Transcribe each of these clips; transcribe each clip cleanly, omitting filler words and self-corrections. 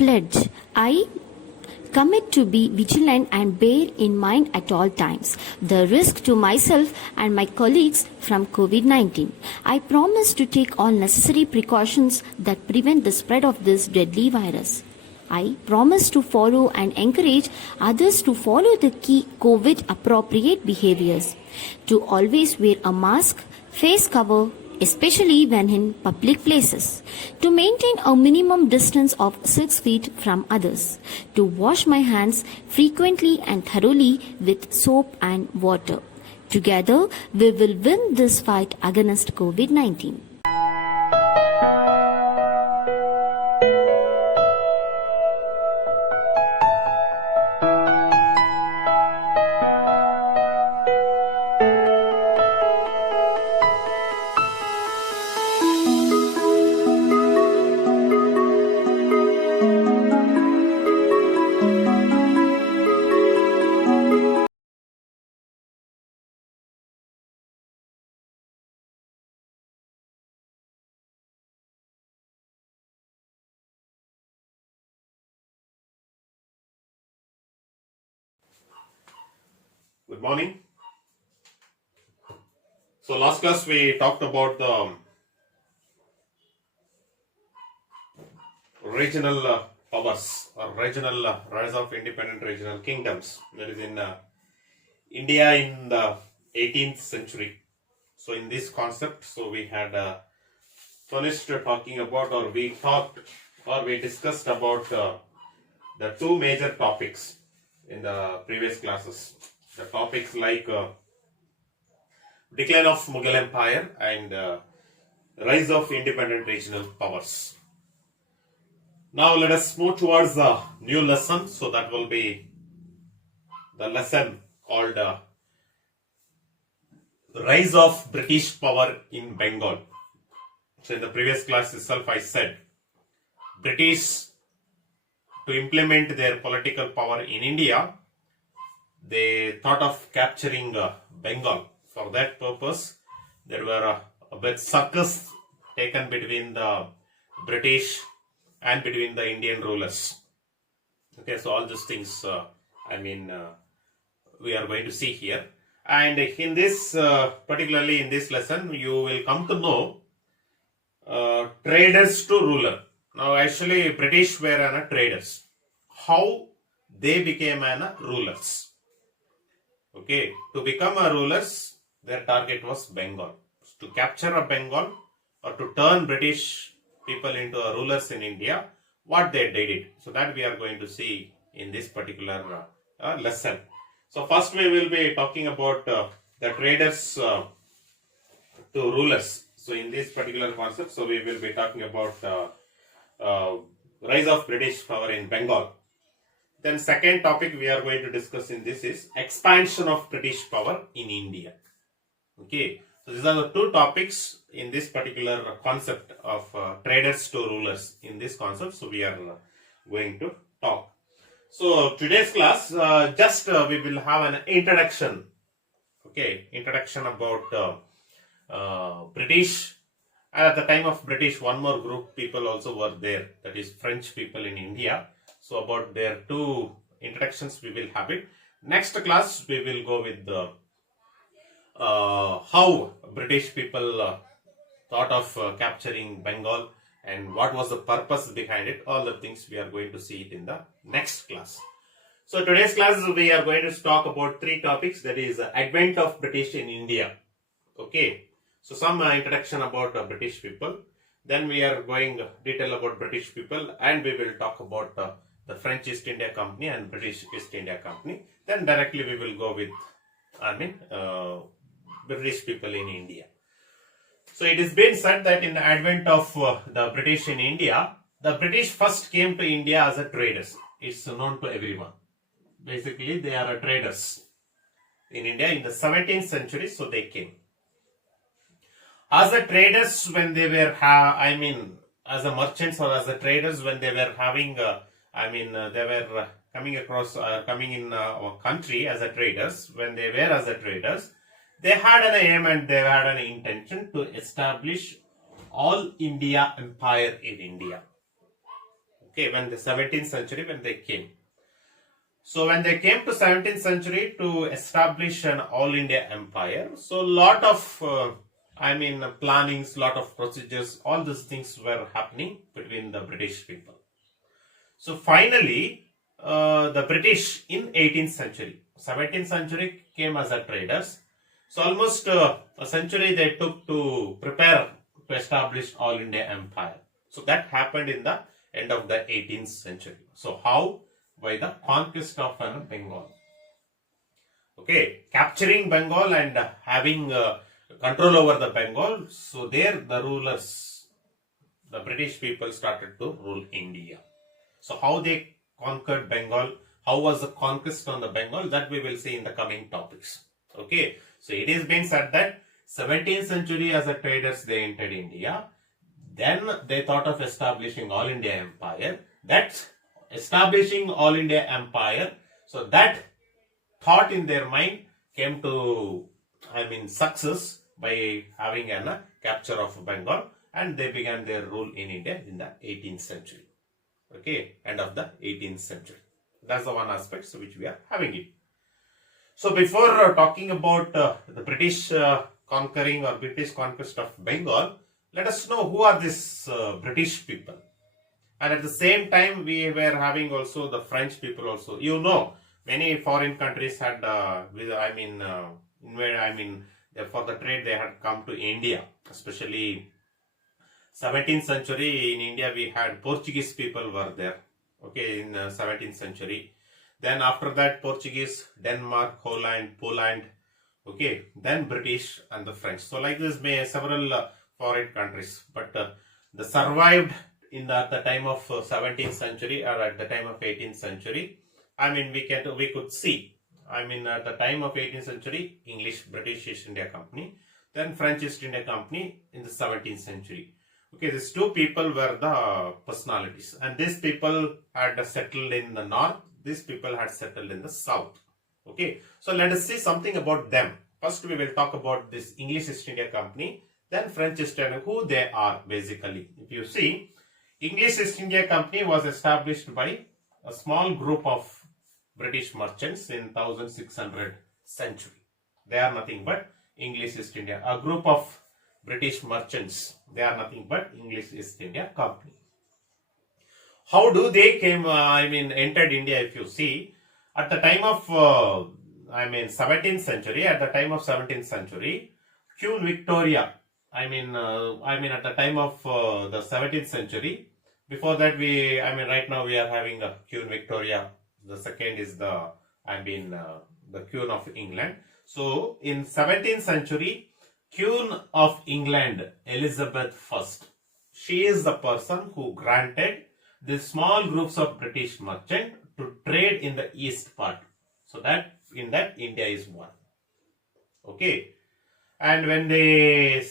pledge. I commit to be vigilant and bear in mind at all times the risk to myself and my colleagues from COVID-19. I promise to take all necessary precautions that prevent the spread of this deadly virus. I promise to follow and encourage others to follow the key COVID appropriate behaviors, to always wear a mask, face cover, especially when in public places, to maintain a minimum distance of 6 feet from others, to wash my hands frequently and thoroughly with soap and water. Together, we will win this fight against COVID-19. Good morning. So last class we talked about the regional powers or regional rise of independent regional kingdoms, that is in India in the 18th century. So in this concept, so we had finished talking about, or we discussed about the two major topics in the previous classes. The topics like decline of Mughal Empire and rise of independent regional powers. Now let us move towards the new lesson. So that will be the lesson called the rise of British power in Bengal. So in the previous class itself I said British, to implement their political power in India, they thought of capturing Bengal. For that purpose, there were a bit circus taken between the British and between the Indian rulers. Okay, so all these things, we are going to see here. And in this, particularly in this lesson, you will come to know traders to ruler. Now, actually, British were traders. How they became rulers? Okay, to become a rulers, their target was Bengal. To capture a Bengal or to turn British people into rulers in India, what they did. So that we are going to see in this particular lesson. So first we will be talking about the traders to rulers. So in this particular concept, so we will be talking about rise of British power in Bengal. Then second topic we are going to discuss in this is expansion of British power in India. Okay, so these are the two topics in this particular concept of traders to rulers in this concept. So we are going to talk. So today's class, we will have an introduction. Okay, introduction about British. And at the time of British, one more group people also were there, that is French people in India. So about their two introductions we will have it. Next class we will go with the how British people thought of capturing Bengal and what was the purpose behind it. All the things we are going to see it in the next class. So today's class we are going to talk about three topics, that is advent of British in India. Okay, so some introduction about British people. Then we are going detail about British people, and we will talk about the French East India Company and British East India Company. Then directly we will go with British people in India. So it is been said that in the advent of the British in India, the British first came to India as a traders. It's known to everyone. Basically, they are traders in India in the 17th century. So they came as a traders when they were as a merchants or as a traders when they were having they were coming in our country as a traders. When they were as a traders, they had an aim and they had an intention to establish all India empire in India. Okay, when the 17th century, when they came. So when they came to 17th century to establish an all India empire, so lot of plannings, lot of procedures, all these things were happening between the British people. So finally, the British in 18th century, 17th century came as a traders. So almost a century they took to prepare to establish all India empire. So that happened in the end of the 18th century. So how? By the conquest of Bengal. Okay, capturing Bengal and having control over the Bengal. So there the rulers, the British people started to rule India. So how they conquered Bengal, how was the conquest on the Bengal, that we will see in the coming topics. Okay, so it is being said that 17th century as a traders they entered India. Then they thought of establishing all India empire. That establishing all India empire, so that thought in their mind came to success by having a capture of Bengal, and they began their rule in India in the 18th century. Okay, end of the 18th century. That's the one aspect so which we are having it. So before talking about the British conquering or British conquest of Bengal, let us know who are these British people. And at the same time, we were having also the French people also. You know, many foreign countries had, for the trade they had come to India. Especially 17th century in India, we had Portuguese people were there. Okay, in 17th century. Then after that, Portuguese, Denmark, Holland, Poland. Okay, then British and the French. So like this, several foreign countries. But the survived in the time of 17th century or at the time of 18th century. We could see. At the time of 18th century, English, British East India Company, then French East India Company in the 17th century. Okay, these two people were the personalities, and these people had settled in the north. These people had settled in the south. Okay, so let us see something about them. First, we will talk about this English East India Company, then French East India, who they are basically. If you see, English East India Company was established by a small group of British merchants in 1600 century. They are nothing but English East India. A group of British merchants. They are nothing but English East India Company. How do they entered India? If you see, at the time of 17th century, at the time of 17th century, Queen Victoria. At the time of the 17th century. Before that, right now we are having a Queen Victoria. The second is the Queen of England. So in 17th century, Queen of England, Elizabeth I, she is the person who granted the small groups of British merchants to trade in the east part. So that in that India is one. Okay. And when they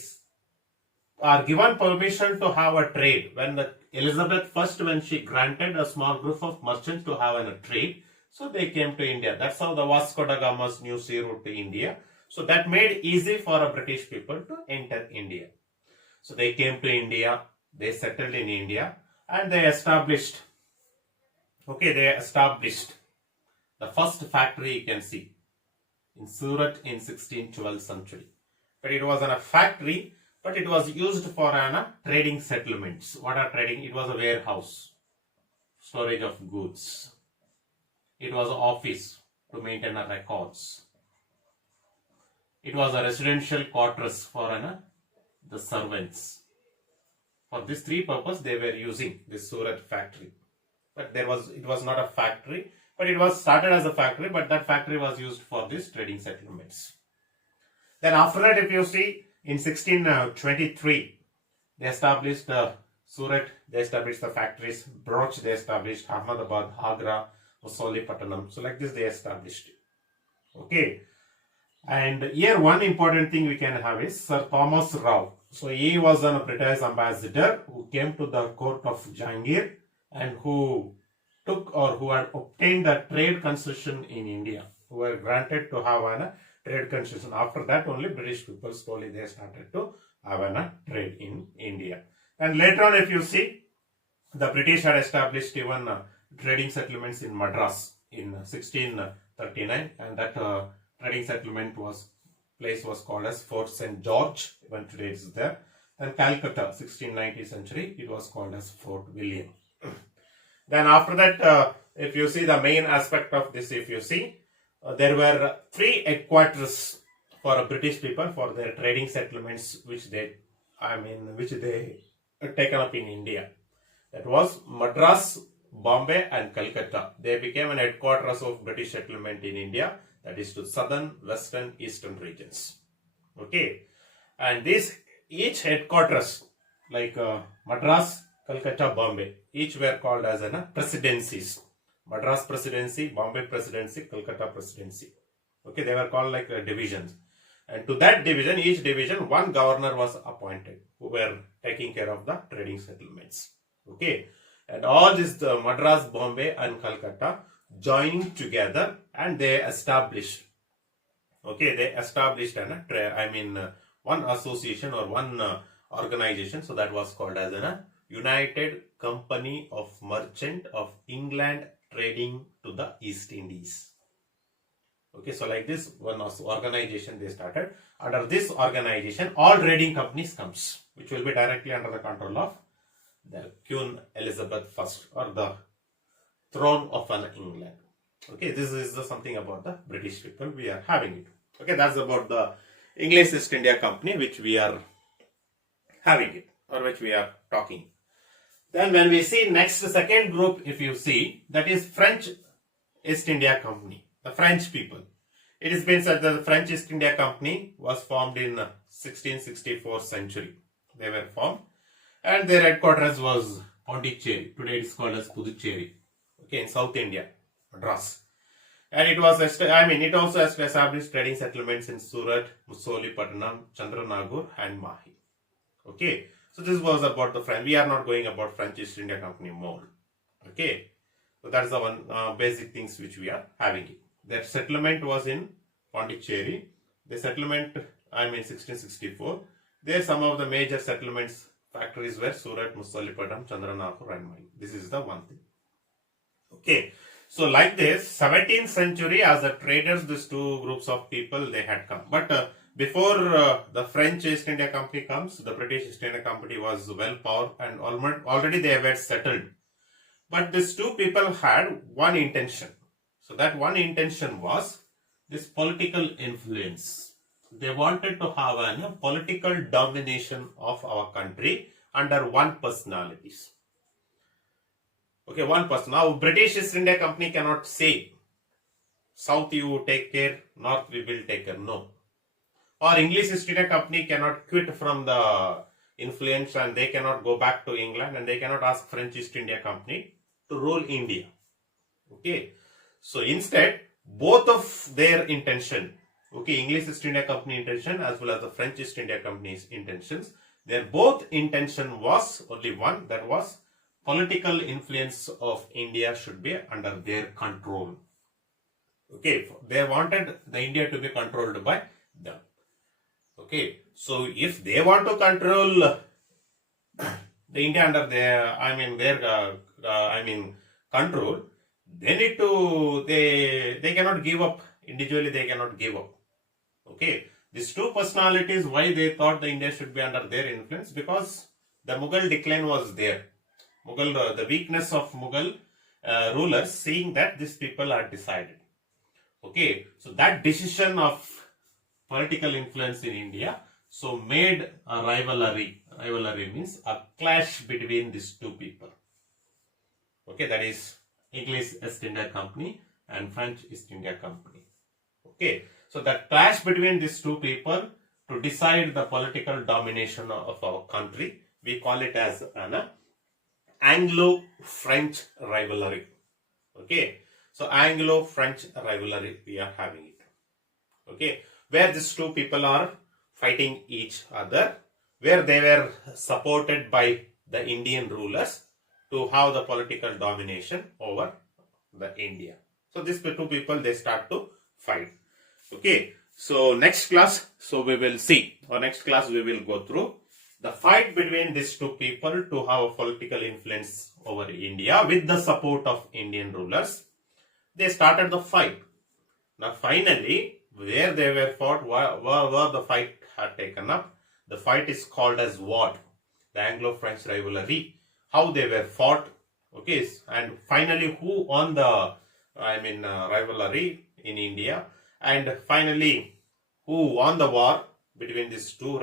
are given permission to have a trade, when the Elizabeth I, when she granted a small group of merchants to have a trade, so they came to India. That's how the Vasco da Gama's new sea route to India. So that made easy for a British people to enter India. So they came to India, they settled in India, and they established the first factory you can see in Surat in 1612th century. But it was a factory, but it was used for trading settlements. What are trading? It was a warehouse, storage of goods. It was an office to maintain records. It was a residential quarters for the servants. For these three purposes, they were using this Surat factory. But it was not a factory, but it was started as a factory, but that factory was used for these trading settlements. Then after that, if you see, in 1623, they established Surat, they established the factories, Broch, they established Ahmedabad, Agra, Vasoli-Pattanam. So like this, they established it. Okay. And here one important thing we can have is Sir Thomas Rao. So he was a British ambassador who came to the court of Jahangir and who took or who had obtained a trade concession in India, who were granted to have a trade concession. After that, only British people slowly they started to have a trade in India. And later on, if you see, The British had established even trading settlements in Madras in 1639, and that trading settlement place was called as Fort St. George, even today it is there. Then Calcutta, 16th century, it was called as Fort William. Then after that, if you see the main aspect of this, if you see, there were 3 headquarters for British people for their trading settlements, which they taken up in India. That was Madras, Bombay, and Calcutta. They became an headquarters of British settlement in India, that is to southern, western, eastern regions. Okay, and each headquarters like Madras, Calcutta, Bombay, each were called as presidencies. Madras Presidency, Bombay Presidency, Calcutta Presidency. Okay, they were called like divisions. And to that division, each division, one governor was appointed who were taking care of the trading settlements. Okay, and all this, the Madras, Bombay, and Calcutta joining together, and they established. Okay, they established one association or one organization. So that was called as United Company of Merchant of England Trading to the East Indies. Okay, so like this one organization they started. Under this organization, all trading companies comes, which will be directly under the control of the Queen Elizabeth I, or the throne of England. Okay, this is something about the British people we are having it. Okay, that's about the English East India Company which we are having it, or which we are talking. Then when we see next second group, if you see, that is French East India Company, the French people. It has been said that the French East India Company was formed in 1664 century. They were formed, and their headquarters was Pondicherry. Today it is called as Puducherry. Okay, in South India, Madras. And it was, it also established trading settlements in Surat, Musolipatnam, Chandranagur, and Mahi. Okay, so this was about the French. We are not going about French East India Company more. Okay, so that's the one basic things which we are having. Their settlement was in Pondicherry. The settlement, 1664. There some of the major settlements factories were Surat, Musolipatnam, Chandranagur, and Mahi. This is the one thing. Okay, so like this, 17th century, as the traders, these two groups of people, they had come. But before the French East India Company comes, the British East India Company was well powered and already they were settled. But these two people had one intention. So that one intention was this political influence. They wanted to have a political domination of our country under one personality. Okay, one person. Now, British East India Company cannot say, South you take care, North we will take care. No. Or English East India Company cannot quit from the influence, and they cannot go back to England, and they cannot ask French East India Company to rule India. Okay. So instead, both of their intention, okay, English East India Company intention as well as the French East India Company's intentions, their both intention was only one, that was political influence of India should be under their control. Okay, they wanted the India to be controlled by them. Okay, so if they want to control the India under their, control, they cannot give up. Individually, they cannot give up. Okay, these two personalities, why they thought the India should be under their influence? Because the Mughal decline was there. The weakness of Mughal rulers, seeing that these people are decided. Okay, so that decision of political influence in India, so made a rivalry. Rivalry means a clash between these two people. Okay, that is English East India Company and French East India Company. Okay, so that clash between these two people to decide the political domination of our country, we call it as an Anglo-French rivalry. Okay, so Anglo-French rivalry we are having it. Okay, where these two people are fighting each other, where they were supported by the Indian rulers to have the political domination over the India. So these two people, they start to fight. Okay, so next class, so we will see, or next class we will go through the fight between these two people to have a political influence over India with the support of Indian rulers. They started the fight. Now finally, where they were fought, where the fight had taken up, the fight is called as what? The Anglo-French rivalry. How they were fought, okay, and finally who won the, rivalry in India, and finally who won the war between these two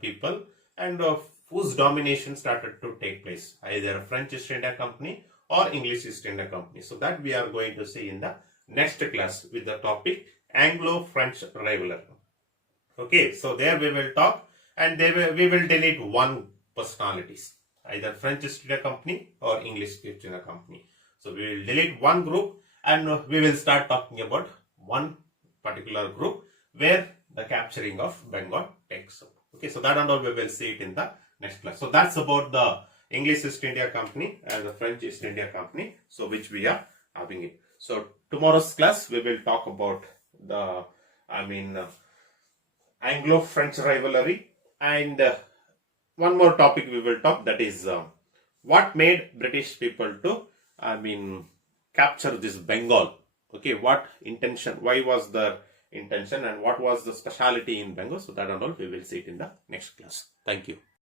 people, and whose domination started to take place, either French East India Company or English East India Company. So that we are going to see in the next class with the topic Anglo-French rivalry. Okay, so there we will talk, and we will delete one personalities, either French East India Company or English East India Company. So we will delete one group, and we will start talking about one particular group where the capturing of Bengal takes up. Okay, so that and all we will see it in the next class. So that's about the English East India Company and the French East India Company, so which we are having it. So tomorrow's class we will talk about the Anglo-French rivalry, and one more topic we will talk, that is what made British people to capture this Bengal. Okay, what intention, why was the intention, and what was the speciality in Bengal. So that and all we will see it in the next class. Thank you.